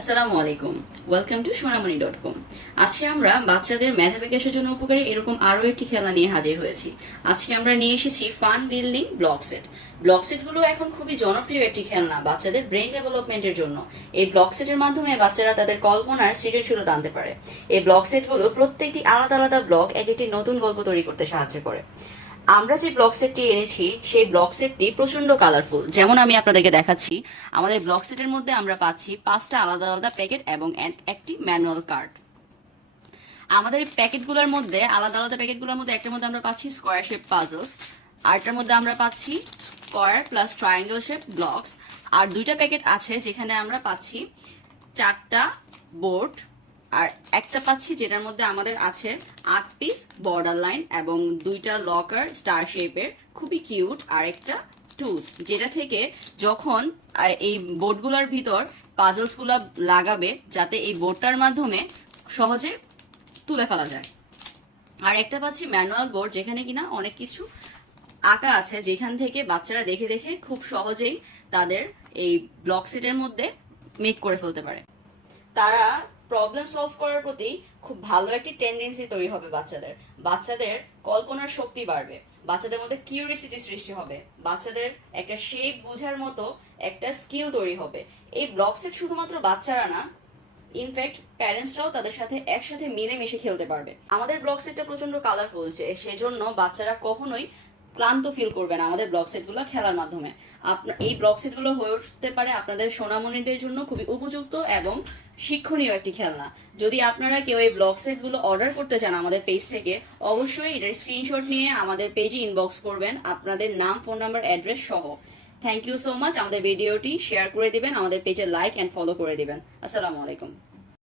আসসালামু আলাইকুম, welcome to সোনামণি.com। আজকে আমরা বাচ্চাদের মেধা বিকাশের জন্য উপকারী এরকম আরো একটি খেলনা নিয়ে হাজির হয়েছি। আজকে আমরা নিয়ে এসেছি fun building block set. Block set গুলো এখন খুবই জনপ্রিয় একটি খেলনা বাচ্চাদের ব্রেইন ডেভেলপমেন্টের জন্য। এই ব্লক সেটের মাধ্যমে বাচ্চারা তাদের কল্পনার সৃজনশীলতা আনতে পারে। এই ব্লক সেট গুলো প্রত্যেকটি আলাদা আলাদা ব্লক এক একটি নতুন গল্প তৈরি করতে সাহায্য করে। আমরা যে ব্লক সেটটি এনেছি সেই ব্লক সেটটি প্রচন্ড কালারফুল। যেমন আমি আপনাদেরকে দেখাচ্ছি, আমাদের ব্লক সেটের মধ্যে আমরা পাচ্ছি 5টা আলাদা আলাদা প্যাকেট এবং একটি ম্যানুয়াল কার্ড। আমাদের এই প্যাকেটগুলোর মধ্যে আলাদা আলাদা প্যাকেটগুলোর মধ্যে একটার মধ্যে আমরা পাচ্ছি স্কোয়ার শেপ পাজলস, আরটার মধ্যে আমরা পাচ্ছি square plus triangle shape blocks, আর দুইটা প্যাকেট আছে যেখানে আমরা পাচ্ছি 4টা বোর্ড, আর একটা পাচ্ছি যেটার মধ্যে আমাদের আছে 8 পিস বর্ডার লাইন এবং 2টা লকার স্টার শেপের, খুবই কিউট। আর একটা টুলস যেটা থেকে যখন এই বোর্ডগুলোর ভিতর পাজলস গুলো লাগাবে যাতে এই বোর্ডটার মাধ্যমে সহজে তুলে ফেলা যায়। আর একটা পাচ্ছি ম্যানুয়াল বোর্ড যেখানে কিনা অনেক কিছু আঁকা আছে, যেখান থেকে বাচ্চারা দেখে দেখে খুব সহজেই তাদের এই ব্লক সেটের মধ্যে মেক করে ফেলতে পারে। তারা প্রবলেম সলভ করার প্রতি খুব ভালো একটি টেন্ডেন্সি তৈরি হবে বাচ্চাদের। বাচ্চাদের কল্পনার শক্তি বাড়বে, বাচ্চাদের মধ্যে কিউরিসিটি সৃষ্টি হবে, বাচ্চাদের একটা শেপ বোঝার মতো একটা স্কিল তৈরি হবে। এই ব্লক সেট শুধুমাত্র বাচ্চারা না, ইনফ্যাক্ট প্যারেন্টসরাও তাদের সাথে একসাথে মিলেমিশে খেলতে পারবে। আমাদের ব্লক সেটটা প্রচন্ড কালারফুল, সেজন্য বাচ্চারা কখনোই ক্লান্ত ফিল করবে না আমাদের ব্লক সেটগুলো খেলার মাধ্যমে। আপনার এই ব্লক সেটগুলো হয়ে উঠতে পারে আপনাদের সোনামণিদের জন্য খুবই উপযুক্ত এবং শিক্ষণীয় একটি খেলনা। যদি আপনারা কেউ এই ব্লক সেটগুলো অর্ডার করতে চান আমাদের পেজ থেকে, অবশ্যই এটার স্ক্রিনশট নিয়ে আমাদের পেজে ইনবক্স করবেন আপনাদের নাম, ফোন নাম্বার, অ্যাড্রেস সহ। Thank you so much. আমাদের ভিডিওটি শেয়ার করে দিবেন, আমাদের পেজে লাইক অ্যান্ড ফলো করে দিবেন। আসসালামু আলাইকুম।